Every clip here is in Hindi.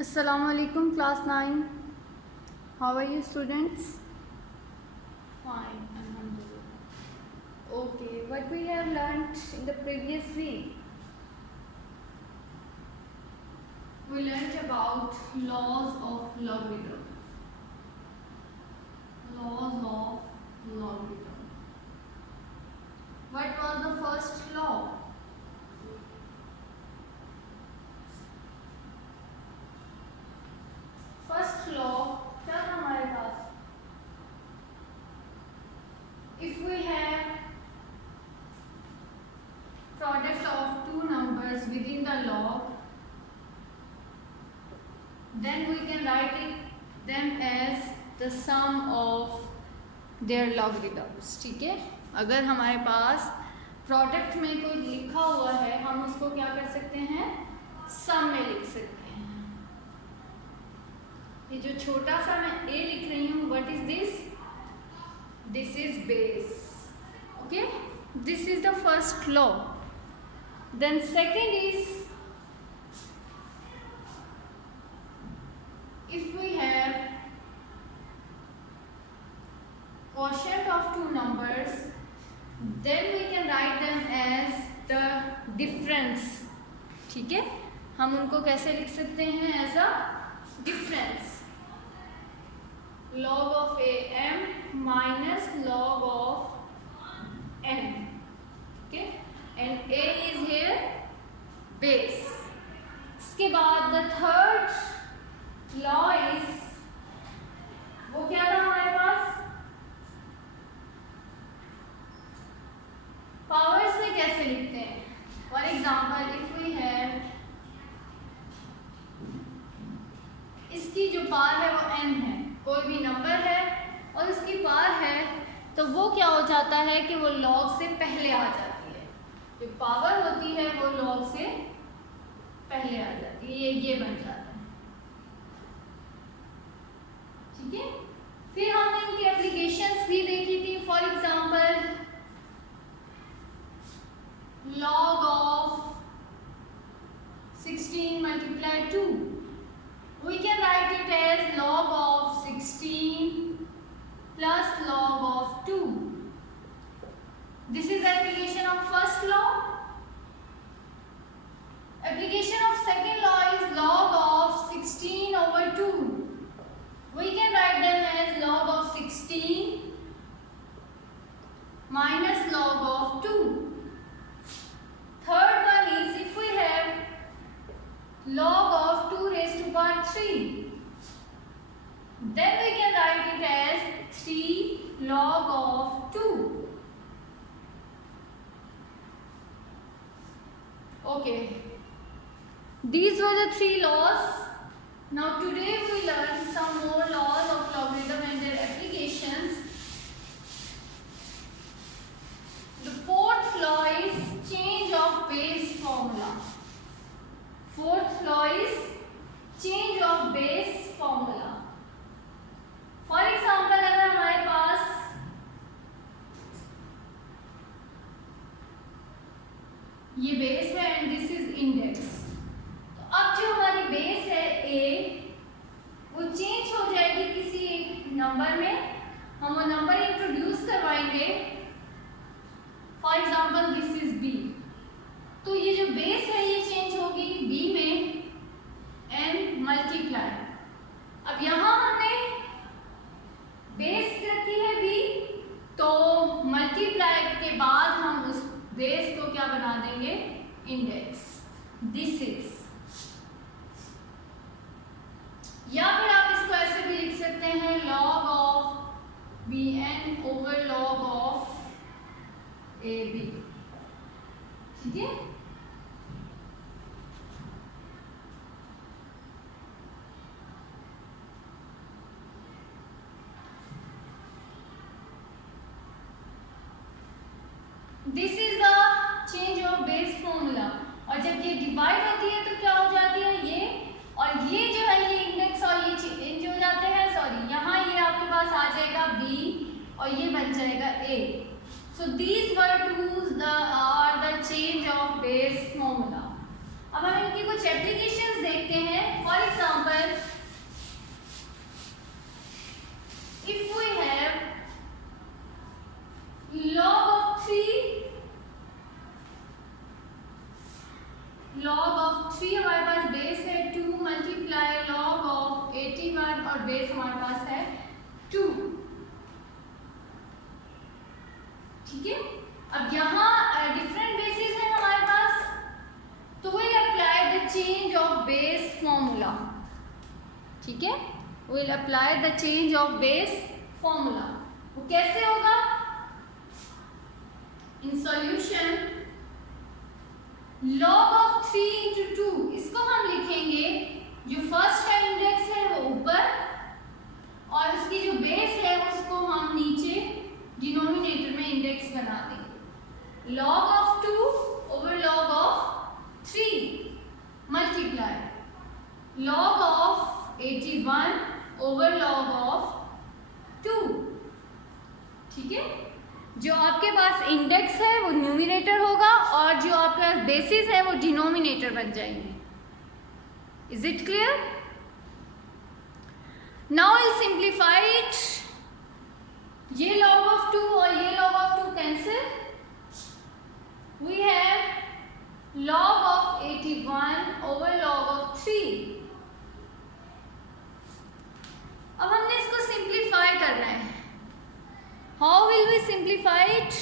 Assalamu alaikum class 9. How are you students? Fine, alhamdulillah. Okay, what we have learnt in the previous week? We learnt about laws of logarithm. Laws of logarithm. What was the first law? First law क्या था हमारे पास? If we have product of two numbers within the log, then we can write it them as the sum of their logarithms. ठीक है, अगर हमारे पास प्रोडक्ट में कोई लिखा हुआ है, हम उसको क्या कर सकते हैं? सम में लिख सकते हैं. ये जो छोटा सा मैं a लिख रही हूँ, what is this? This is base. Okay, this is the first law. Then second is if we have quotient of two numbers, then we can write them as the difference. ठीक है, हम उनको कैसे लिख सकते हैं? As a difference. Log of a m minus log of n. Okay, and a is here base. इसके बाद the third law is, वो क्या था हमारे पास? पावर्स में कैसे लिखते हैं? For example if we have, इसकी जो पावर है वो n है, कोई भी नंबर है और उसकी पावर है, तो वो क्या हो जाता है कि वो लॉग से पहले आ जाती है. जो पावर होती है वो लॉग से पहले आ जाती है. ये बन जाता है. ठीक है, फिर हमने इनकी एप्लीकेशंस भी देखी थी. For example log of 16 multiply 2, we can write it as log of 16 plus log of 2. This is application of first law. Application of second law is log of 16 over 2. We can write them as log of 16 minus log of 2. Third one is if we have log of 2 raised to power 3, then we can write it as 3 log of 2. Okay, these were the three laws. Now today we learn some more laws of logarithm and their applications. The fourth law is change of base formula. Fourth law is change of base formula. For example, अगर हमारे पास ये बेस है एंड दिस इज इंडेक्स, तो अब जो हमारी बेस है a, वो चेंज हो जाएगी किसी एक नंबर में. हम वो नंबर इंट्रोड्यूस करवाएंगे. For example this is b, तो ये जो बेस है ये चेंज होगी b में n मल्टीप्लाई. अब यहाँ हमने बेस रखी है b, तो मल्टीप्लाई के बाद हम उस बेस को क्या बना देंगे? इंडेक्स. दिस इज, या फिर आप इसको ऐसे भी लिख सकते हैं log of bn over log of ab. ठीक है, this is the change of base formula. और जब ये डिवाइड होती है तो क्या हो जाती है? ये और ये जो है ये इंडेक्स और ये चेंज हो जाते हैं. सॉरी, यहाँ ये आपके पास आ जाएगा b और ये बन जाएगा a. So these were two are the change of base formula. अब हम इनकी कुछ एप्लीकेशंस देखते हैं. फॉर एग्जांपल फॉर्मूला, ठीक है, will apply the change of base formula. वो कैसे होगा? In solution log of 3 into 2, इसको हम लिखेंगे, जो फर्स्ट का इंडेक्स है वो ऊपर और उसकी जो बेस है उसको हम नीचे डिनोमिनेटर में इंडेक्स बना देंगे। log of 2 over log of 3 multiply log of 81 over log of 2, ठीक है। जो आपके पास इंडेक्स है वो न्यूमिनेटर होगा और जो आपका बेसिस है वो डिनोमिनेटर बन जाएंगे। Is it clear? Now will simplify it. ये log of 2 और ये log of 2 cancel, we have log of 81 over log of 3। अब हमने इसको सिंप्लीफाई करना है। How will we simplify it?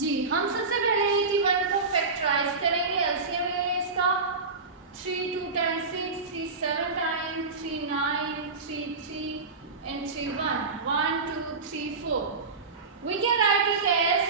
जी, हम सबसे पहले 81 को फैक्टराइज करेंगे, एलसीएम ले लें इसका। 3 2 times 6, 3 7 times, 3 9, 3 3 and 3 1, 1 2 3 4। We can write it as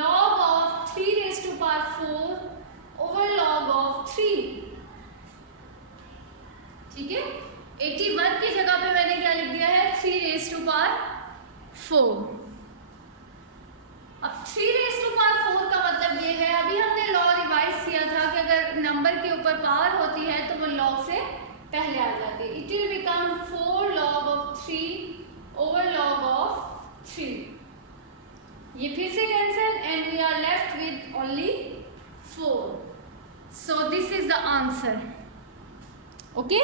log of 3 raised to power 4 over log of 3, ठीक है। 81 की जगह पे मैंने क्या लिख दिया है? 3 raised to power 4। अब 3 raised to power 4 का मतलब ये है, अभी हमने लॉ रिवाइज किया था कि अगर नंबर के ऊपर पावर होती है तो वो लॉग से पहले आ जाती है। It will become 4 log of 3 over log of 3। ये फिर से cancel and we are left with only 4। So this is the answer. Okay,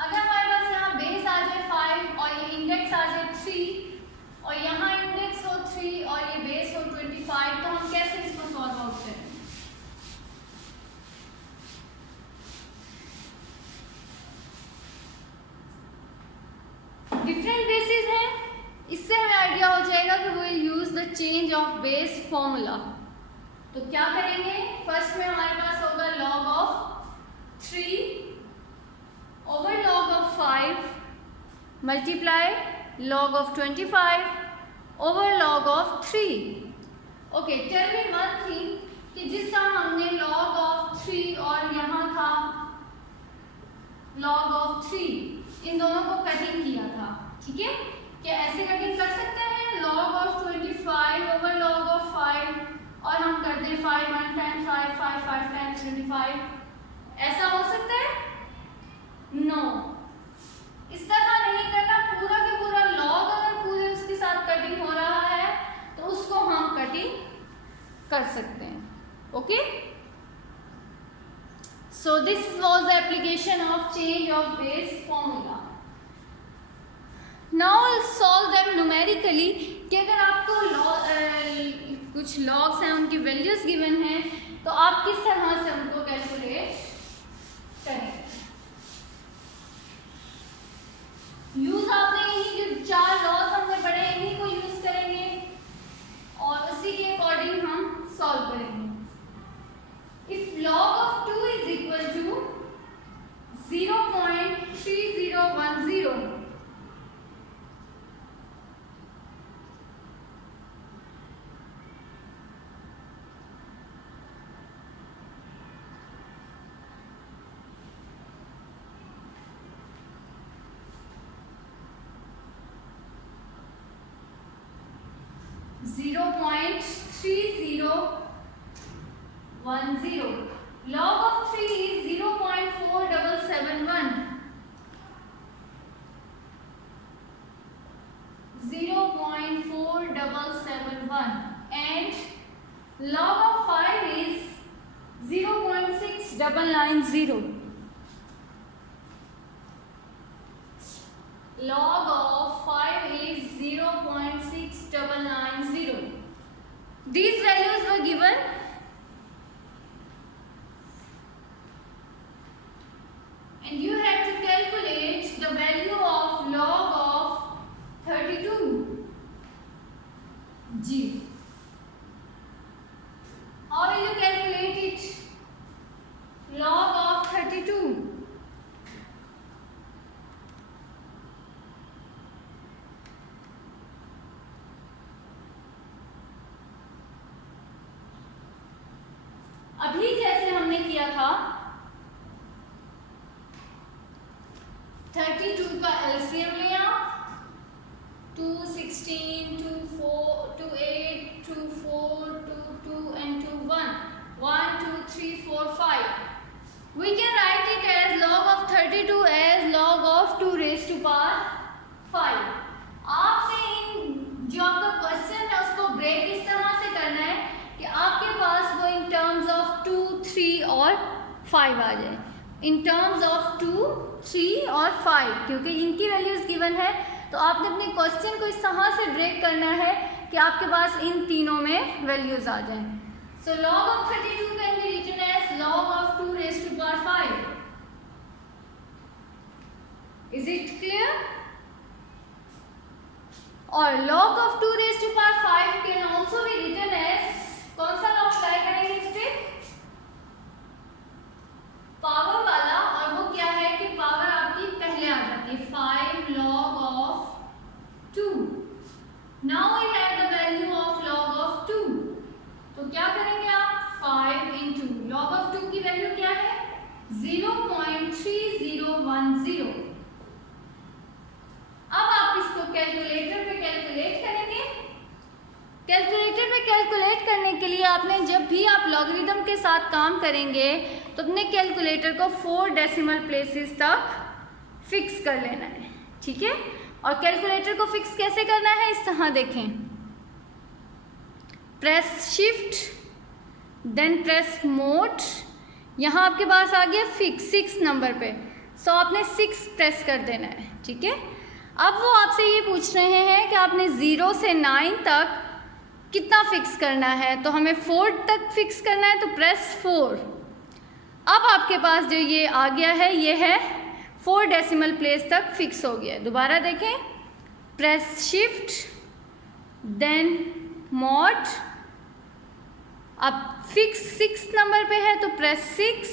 अगर हमारे पास यहाँ बेस आ जाए 5 और ये इंडेक्स आ जाए 3 और यहाँ इंडेक्स हो 3 और ये बेस हो 25, तो हम कैसे इसको सॉल्व आउट करें? डिफरेंट बेसिस हैं, इससे हमें आइडिया हो जाएगा कि we will use the change of base formula. तो क्या करेंगे? फर्स्ट में हमारे पास होगा log of 3 over log of 5 multiply log of 25 over log of 3। Okay, tell me one thing कि जिस तरह हमने log of 3 और यहाँ था log of 3, इन दोनों को कटिंग किया था, ठीक है। क्या ऐसे कटिंग कर सकते हैं? log of 25 over log of 5 और हम कर दें 5 1 times 5 5 5 times 25, ऐसा हो सकता है? नो, इस तरह नहीं करना। पूरा के पूरा log अगर पूरे उसके साथ कटिंग हो रहा है तो उसको हम कटिंग कर सकते हैं। Okay, so this was the application of change of base formula। now I'll solve them numerically कि अगर आपको कुछ logs हैं, उनकी values given हैं, तो आप किस तरह से उनको कैलकुलेट करेंगे। यूज आपने यही जो 4 लॉज हमने पढ़े इन्हीं को यूज करेंगे और उसी के अकॉर्डिंग हम सॉल्व करेंगे। If log of 2 is equal to 0.3010, log of 3 is 0.4771, 0.4771 and log of 5 is 0.6990, log of 5 is 0.6990। These values were given अभी जैसे हमने किया था 32 का एलसीएम लिया, 2, 16, 2, 4, 2, 8, 2, 4, 2, 2 and 2, 1, 1, 2, 3, 4, 5. We can write it as log of 32 as log of 2 raised to power 5. आपसे इन जो आपका क्वेश्चन है उसको ब्रेक इस तरह से करना है कि आपके पास वो इन टर्म्स ऑफ 2, 3 और 5 आ जाए, इन टर्म्स ऑफ 2, 3 और 5, क्योंकि इनकी वैल्यूज गिवन है तो आपने अपने क्वेश्चन को इस तरह से ब्रेक करना है कि आपके पास इन तीनों में वैल्यूज आ जाएं। So log of 32 can be written as log of 2 raised to power 5. Is it clear? और log of 2 raised to power 5 can also be written as, कौन सा लॉ अप्लाई करेंगे इस पे? पावर वाला, और वो क्या है कि पावर आपकी पहले आ जाती है 5 log of 2. Now we have the value of log of 2. तो क्या करेंगे आप? 5 into log of 2 की वैल्यू क्या है? 0.3010. अब आप इसको कैलकुलेटर पे कैलकुलेट करेंगे। कैलकुलेटर पे कैलकुलेट करने के लिए आपने, जब भी आप लॉगरिथम के साथ काम करेंगे तो अपने कैलकुलेटर को 4 डेसिमल प्लेसेस तक फिक्स कर लेना है, ठीक है। और कैलकुलेटर को फिक्स कैसे करना है, इस तरह देखें, press shift then press mode, यहाँ आपके पास आ गया फिक्स 6 नंबर पे, सो आपने 6 प्रेस कर देना है, ठीक है। अब वो आपसे ये पूछ रहे हैं कि आपने 0 से 9 तक कितना फिक्स करना है, तो हमें 4 तक फिक्स करना है, तो प्रेस 4। अब आपके पास जो ये आ गया है ये है 4 डेसिमल प्लेस तक फिक्स हो गया है। दोबारा देखें, प्रेस शिफ्ट देन मॉड, अब फिक्स 6 नंबर पे है तो प्रेस 6।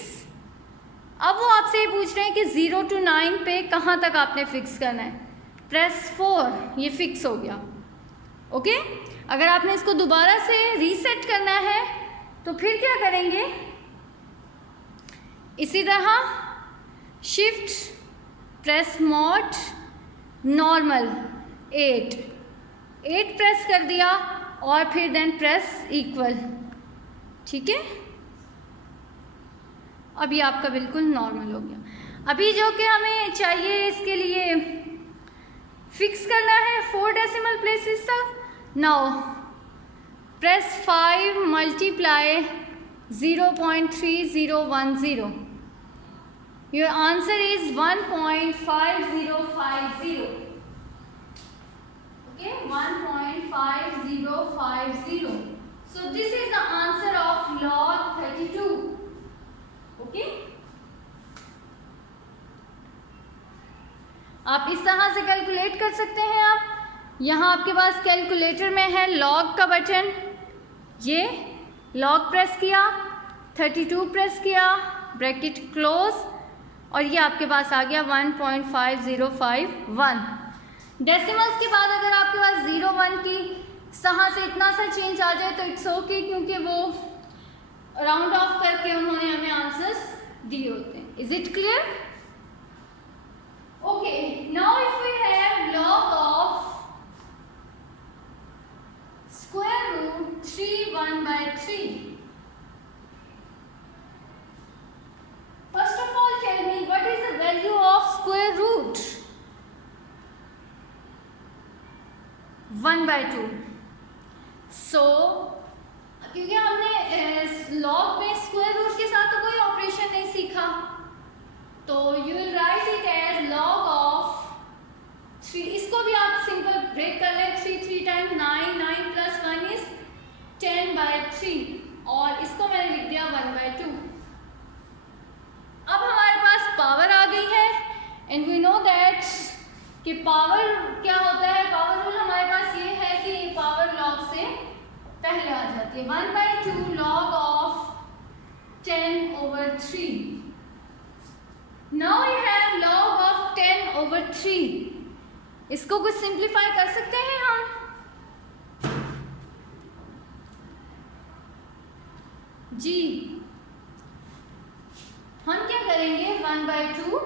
अब वो आपसे ये पूछ रहे हैं कि 0 to 9 पे कहाँ तक आपने फिक्स करना है, प्रेस 4, ये फिक्स हो गया, ओके। अगर आपने इसको दोबारा से रीसेट करना है तो फिर क्या करेंगे, इसी तरह shift press mod normal 8 press कर दिया और फिर देन प्रेस इक्वल, ठीक है। अभी आपका बिल्कुल नॉर्मल हो गया। अभी जो कि हमें चाहिए इसके लिए फिक्स करना है 4 डेसिमल प्लेसेस तक। Now press 5 multiply 0.3010, your answer is 1.5050, okay, 1.5050. So this is the answer of log 32, okay। आप इस तरह से कैलकुलेट कर सकते हैं। आप यहाँ आपके पास कैलकुलेटर में है लॉग का बटन, ये लॉग प्रेस किया, 32 प्रेस किया, ब्रैकेट क्लोज, और ये आपके पास आ गया 1.5051। डेसिमल्स के बाद अगर आपके पास 0, 1 की यहाँ से इतना सा चेंज आ जाए तो इट्स ओके, क्योंकि वो राउंड ऑफ करके उन्होंने हमें आंसर्स दिए होते हैं। Is it clear? Okay, now if we have log of square root 3 1/3, first of all tell me what is the value of square root 1/2। सो क्योंकि हमने लॉग में स्क्वायर रूट के साथ तो कोई ऑपरेशन नहीं सीखा, तो you will write it as log of 3। इसको भी आप सिंपल ब्रेक कर लें, 3 टाइम 9, 9 + 1 इज 10/3, और इसको मैंने लिख दिया 1/2। अब हमारे पास पावर आ गई है, एंड वी नो दैट कि पावर क्या होता है। पावर रूल हमारे पास ये है कि पावर लॉग से पहले आ जाती है। 1/2 log of 10/3। Now we have log of 10/3। इसको कुछ सिंप्लीफाई कर सकते हैं हम। जी हम क्या करेंगे 1/2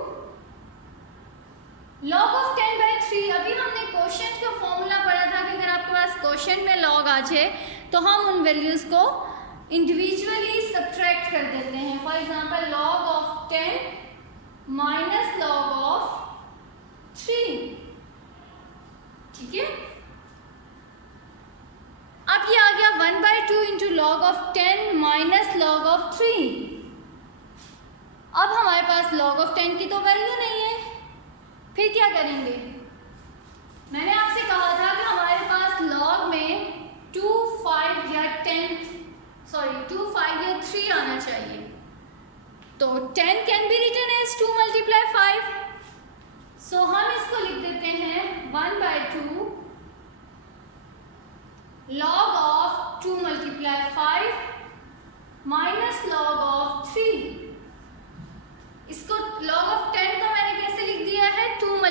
log of 10/3। अभी हमने क्वोशिएंट का फॉर्मूला पढ़ा था कि अगर आपके पास क्वोशिएंट में log आ जाए तो हम उन वैल्यूज को इंडिविजुअली सब्ट्रैक्ट कर देते हैं। For example log of 10 minus log of 3, ठीक है। अब ये आ गया 1/2 into log of 10 minus log of 3। अब हमारे पास log of 10 की तो वैल्यू नहीं है, फिर क्या करेंगे? मैंने आपसे कहा था कि हमारे पास log में 2, 5 या 3 आना चाहिए। तो 10 कैन बी रिटन एज 2 × 5। सो हम इसको लिख देते हैं 1/2 log of 2 × 5 minus log of 3। इसको log of 10 को मैंने कैसे लिख दिया है 2 ×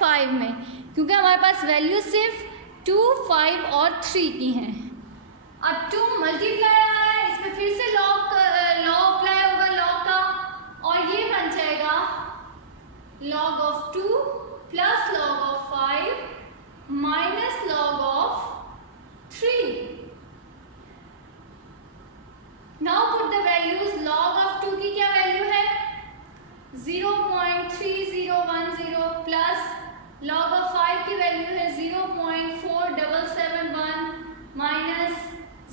5 में, क्योंकि हमारे पास वैल्यू सिर्फ 2, 5 और 3 की हैं। अब 2 मल्टीप्लाई आया है, इसमें फिर से लॉ अप्लाई होगा log का, और ये बन जाएगा log of 2 plus log of 5 minus log of 3। Now put the values. log of 2 की क्या वैल्यू है 0.3010 प्लस log of 5 की वैल्यू है 0.4771 माइनस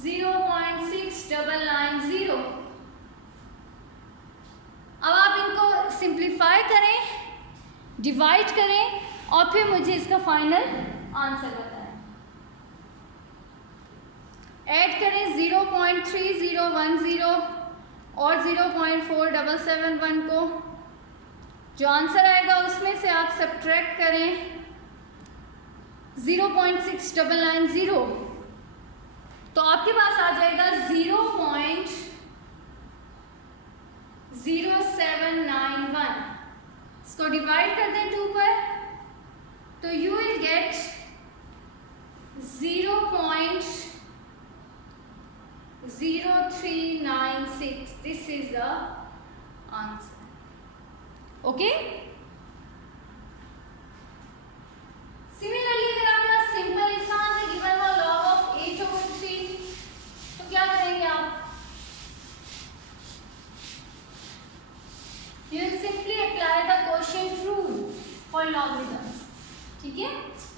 0.6990। अब आप इनको सिंप्लीफाई करें, डिवाइड करें और फिर मुझे इसका फाइनल आंसर बताएं। ऐड करें 0.3010 और 0.4771 को, जो आंसर आएगा उसमें से आप सब्ट्रैक्ट करें 0.6990, तो आपके पास आ जाएगा 0.0791। इसको डिवाइड कर दें 2 पर, तो you will get 0.0396। This is the answer. Okay. Similarly अगर आपके पास सिंपल इस तरह से गिवन हो log of 8/3, तो क्या करेंगे आप? You will simply apply the quotient rule for logarithms, ठीक है।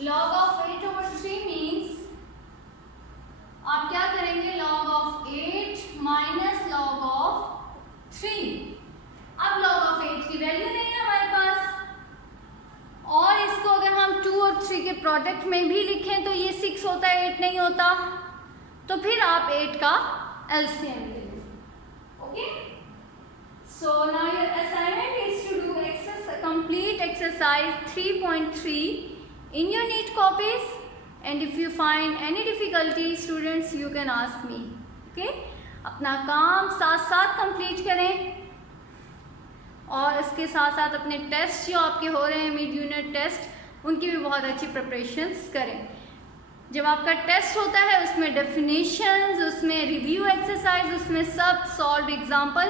log of 8/3 means आप क्या करेंगे log of 8 minus log of 3। अब log of 8 की वैल्यू नहीं है हमारे पास, और इसको अगर हम 2 और 3 के प्रोडक्ट में भी लिखें तो ये 6 होता है, 8 नहीं होता, तो फिर आप 8 का LCM ले लो। Okay. So now your assignment is to do complete exercise 3.3 in your NEET copies, and if you find any difficulty students you can ask me। okay, अपना काम साथ साथ कंप्लीट करें और इसके साथ साथ अपने टेस्ट जो आपके हो रहे हैं मिड यूनिट टेस्ट, उनकी भी बहुत अच्छी प्रिपरेशंस करें। जब आपका टेस्ट होता है उसमें डेफिनेशंस, उसमें रिव्यू एक्सरसाइज, उसमें सब सॉल्व एग्जाम्पल,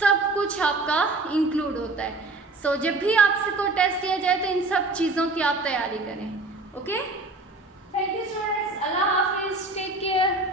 सब कुछ आपका इंक्लूड होता है। सो जब भी आपको टेस्ट दिया जाए तो इन सब चीज़ों की आप तैयारी करें। ओके, थैंक यू स्टूडेंट्स, अल्लाह हाफिज़, टेक केयर।